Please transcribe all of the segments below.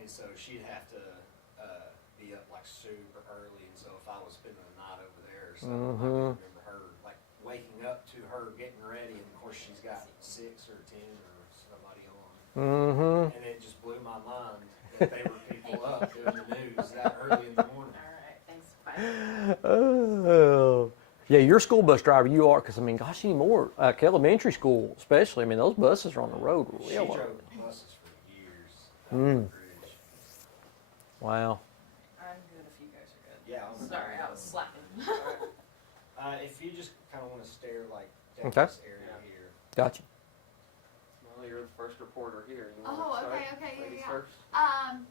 and so she'd have to be up like super early, and so if I was spending the night over there or something, I can remember her like waking up to her getting ready, and of course she's got 6 or 10 or somebody on, and it just blew my mind that they were people up doing the news that early in the morning. All right, thanks. Bye. Oh. Yeah, your school bus driver, you are, because I mean, gosh, anymore, elementary school especially, I mean, those buses are on the road She real drove early. buses for years. Out on the bridge. Wow. I'm good if you guys are good. Yeah. I'm Sorry, I was slacking. If you just kind of want to stare like down Okay. this area here. Gotcha. Well, you're the first reporter here. You Oh, want to okay, start? okay, Ladies yeah. first?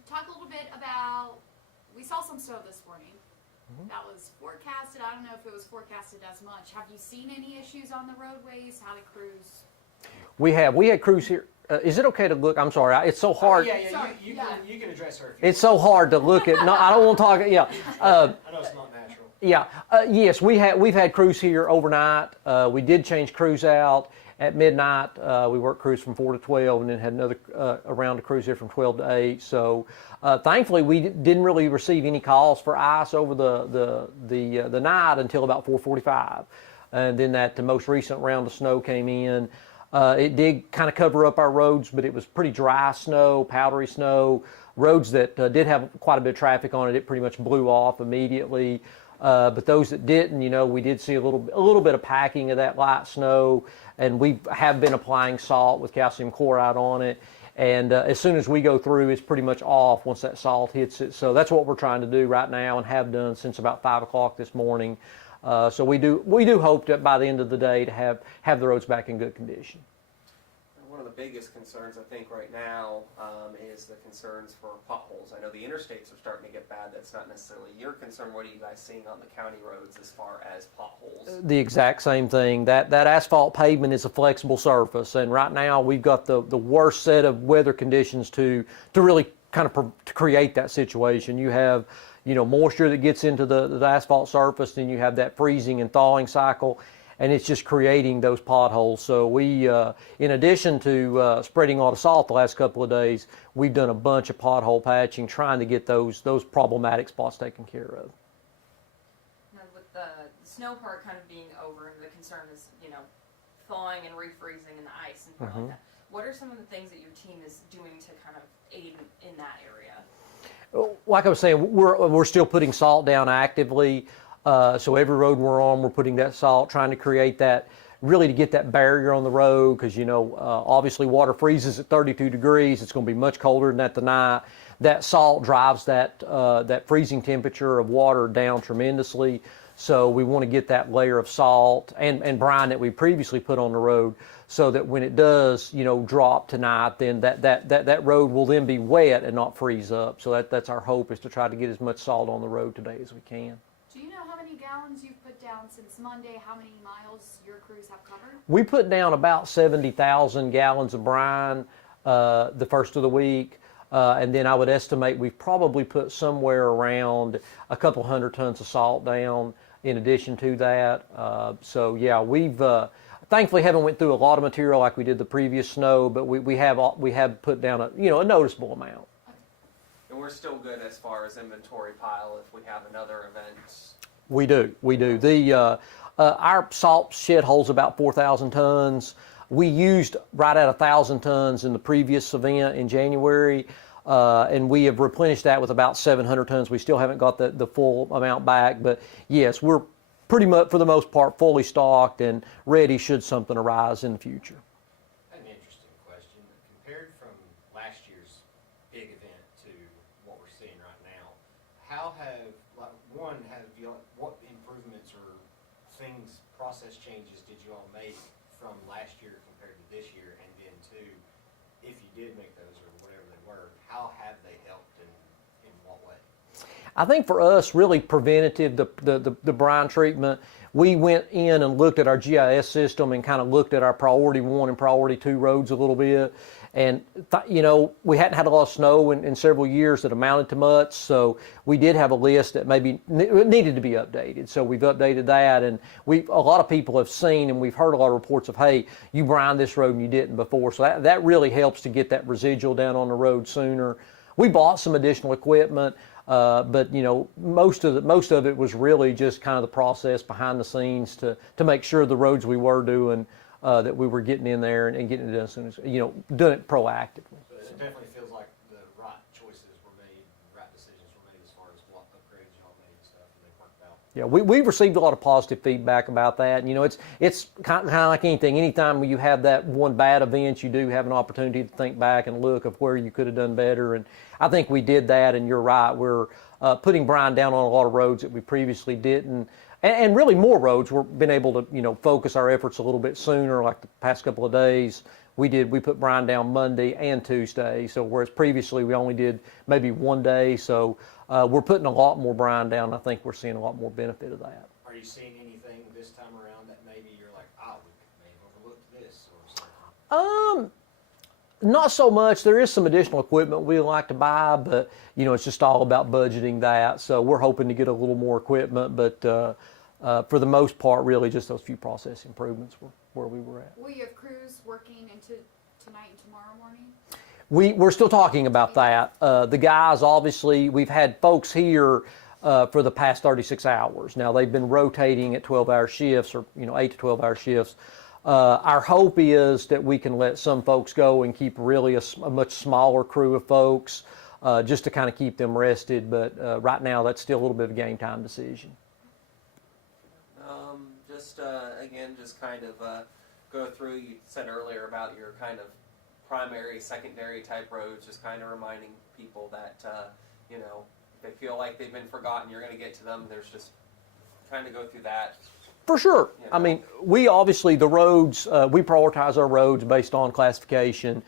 Talk a little bit about, we saw some snow this morning. That was forecasted. I don't know if it was forecasted as much. Have you seen any issues on the roadways? How the crews? We had crews here. Is it okay to look? I'm sorry. It's so hard. Yeah, Sorry, you yeah. can address her. If you It's so hard to look at. No, I don't want to talk. Yeah. I know it's not natural. Yeah. Yes, we've had crews here overnight. We did change crews out at midnight. We worked crews from 4 to 12, and then had another round of crews here from 12 to 8. So thankfully, we didn't really receive any calls for ice over the night until about 4:45, and then the most recent round of snow came in. It did kind of cover up our roads, but it was pretty dry snow, powdery snow. Roads that did have quite a bit of traffic on it, it pretty much blew off immediately. But those that didn't, we did see a little bit of packing of that light snow, and we have been applying salt with calcium chloride on it. And as soon as we go through, it's pretty much off once that salt hits it. So that's what we're trying to do right now, and have done since about 5 o'clock this morning. So we do hope that by the end of the day to have the roads back in good condition. One of the biggest concerns, I think, right now is the concerns for potholes. I know the interstates are starting to get bad. That's not necessarily your concern. What are you guys seeing on the county roads as far as potholes? The exact same thing. That asphalt pavement is a flexible surface, and right now we've got the worst set of weather conditions to really kind of to create that situation. You have moisture that gets into the asphalt surface, then you have that freezing and thawing cycle, and it's just creating those potholes. So we, in addition to spreading all the salt the last couple of days, we've done a bunch of pothole patching, trying to get those problematic spots taken care of. Now, with the snow part kind of being over, and the concern is, thawing and refreezing and the ice and stuff like that. What are some of the things that your team is doing to kind of aid in that area? Like I was saying, we're still putting salt down actively. So every road we're on, we're putting that salt, trying to create that, really to get that barrier on the road, because obviously water freezes at 32 degrees. It's going to be much colder than that tonight. That salt drives that freezing temperature of water down tremendously. So we want to get that layer of salt and brine that we previously put on the road, so that when it does, drop tonight, then that road will then be wet and not freeze up. So that's our hope, is to try to get as much salt on the road today as we can. Do you know how many gallons you've put down since Monday? How many miles your crews have covered? We put down about 70,000 gallons of brine the first of the week. And then I would estimate we've probably put somewhere around a couple hundred tons of salt down in addition to that. So yeah, we've thankfully haven't went through a lot of material like we did the previous snow, but we have put down a noticeable amount. And we're still good as far as inventory pile if we have another event. We do. Our salt shed holds about 4,000 tons. We used right at 1,000 tons in the previous event in January, and we have replenished that with about 700 tons. We still haven't got the full amount back, but yes, we're pretty much, for the most part, fully stocked and ready should something arise in the future. An interesting question. Compared from last year's big event to what we're seeing right now, what improvements or things, process changes did you all make from last year compared to this year? And then two, if you did make those or whatever they were, how have they helped and in what way? I think for us, really preventative, the brine treatment, we went in and looked at our GIS system and kind of looked at our priority 1 and priority 2 roads a little bit. And, we hadn't had a lot of snow in several years that amounted to much, so we did have a list that maybe needed to be updated. So we've updated that, and a lot of people have seen, and we've heard a lot of reports of, hey, you brined this road and you didn't before. So that really helps to get that residual down on the road sooner. we bought some additional equipment, but you know, most of it was really just kind of the process behind the scenes to make sure the roads we were doing, that we were getting in there and getting it done as soon as, you know, doing it proactively. So it definitely feels like the right choices were made, right decisions were made as far as what upgrades y'all made and stuff, and they worked out. Yeah, we've received a lot of positive feedback about that. And, you know, it's kind of like anything. Anytime you have that one bad event, you do have an opportunity to think back and look of where you could have done better. And I think we did that, and you're right. We're putting Brian down on a lot of roads that we previously didn't. And really more roads, we've been able to, you know, focus our efforts a little bit sooner, like the past couple of days. We put Brian down Monday and Tuesday. So whereas previously we only did maybe one day. So we're putting a lot more Brian down. I think we're seeing a lot more benefit of that. Are you seeing anything this time around that maybe you're like, oh, we may have overlooked this or something? Not so much. There is some additional equipment we like to buy, but you know, it's just all about budgeting that. So we're hoping to get a little more equipment, but for the most part, really just those few process improvements were where we were at. Will you have crews working into tonight and tomorrow morning? We're still talking about that. The guys, obviously, we've had folks here for the past 36 hours. Now, they've been rotating at 12-hour shifts, or, you know, 8 to 12-hour shifts. Our hope is that we can let some folks go and keep really a much smaller crew of folks, just to kind of keep them rested. But right now, that's still a little bit of a game time decision. Again, just kind of go through, you said earlier about your kind of primary, secondary type roads, just kind of reminding people that, you know, if they feel like they've been forgotten, you're going to get to them. There's just kind of go through that. For sure. You know. I mean, we obviously, the roads, we prioritize our roads based on classification.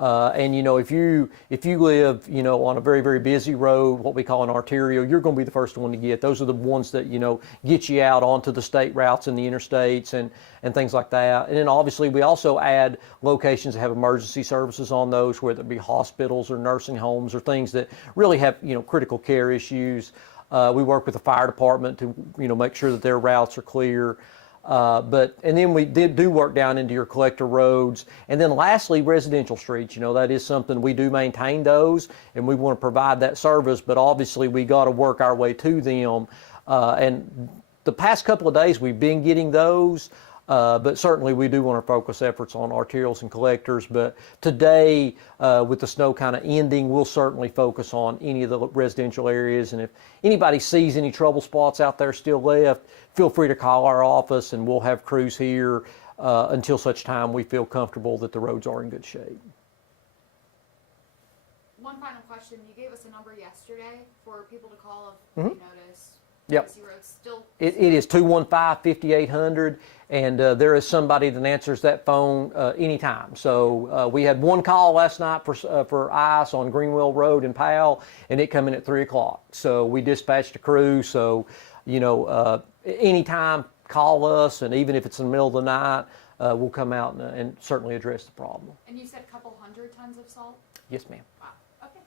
And, you know, if you live, you know, on a very, very busy road, what we call an arterial, you're going to be the first one to get. Those are the ones that, you know, get you out onto the state routes and the interstates and things like that. And then obviously we also add locations that have emergency services on those, whether it be hospitals or nursing homes or things that really have, you know, critical care issues. We work with the fire department to, you know, make sure that their routes are clear. And then we do work down into your collector roads. And then lastly, residential streets. You know, that is something we do maintain those, and we want to provide that service, but obviously we got to work our way to them. And the past couple of days we've been getting those, but certainly we do want to focus efforts on arterials and collectors. But today, with the snow kind of ending, we'll certainly focus on any of the residential areas. And if anybody sees any trouble spots out there still left, feel free to call our office, and we'll have crews here until such time we feel comfortable that the roads are in good shape. One final question. You gave us a number yesterday for people to call if they notice. Yep. Busy roads still. It is 215-5800, and there is somebody that answers that phone anytime. So we had one call last night for ice on Greenwell Road in Powell, and it come in at 3 o'clock. So we dispatched a crew. So, you know, anytime, call us, and even if it's in the middle of the night, we'll come out and certainly address the problem. And you said a couple hundred tons of salt? Yes, ma'am. Wow. Okay.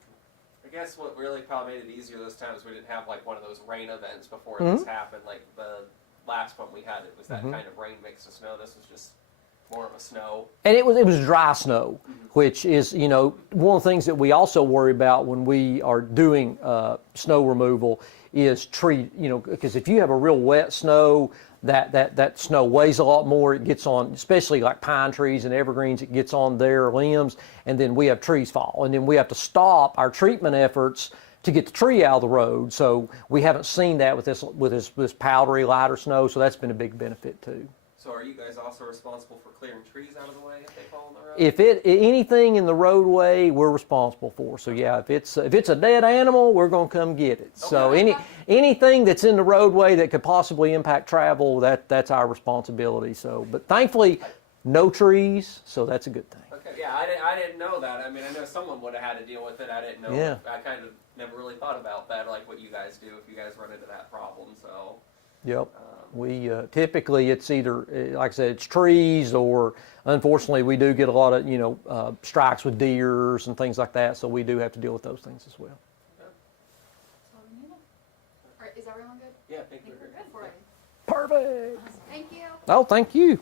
I guess what really probably made it easier this time is we didn't have like one of those rain events before this happened. Like the last one we had, it was that kind of rain mixed with snow. This was just more of a snow. And it was dry snow, which is, you know, one of the things that we also worry about when we are doing snow removal is tree, you know, because if you have a real wet snow, that snow weighs a lot more. It gets on, especially like pine trees and evergreens, it gets on their limbs, and then we have trees fall. And then we have to stop our treatment efforts to get the tree out of the road. So we haven't seen that with this powdery, lighter snow, so that's been a big benefit too. So are you guys also responsible for clearing trees out of the way if they fall on the road? If anything in the roadway, we're responsible for. So yeah, if it's a dead animal, we're going to come get it. Okay. So anything that's in the roadway that could possibly impact travel, that's our responsibility. So, but thankfully, no trees, so that's a good thing. Okay, yeah, I didn't know that. I mean, I know someone would have had to deal with it. I didn't know. Yeah. I kind of never really thought about that, like what you guys do if you guys run into that problem. So. Yep. We typically it's either, like I said, it's trees, or unfortunately we do get a lot of, you know, strikes with deers and things like that. So we do have to deal with those things as well. That's all we need. All right, is everyone good? Yeah, I think I think we're we're good for it. Perfect. Thank you. Oh, thank you.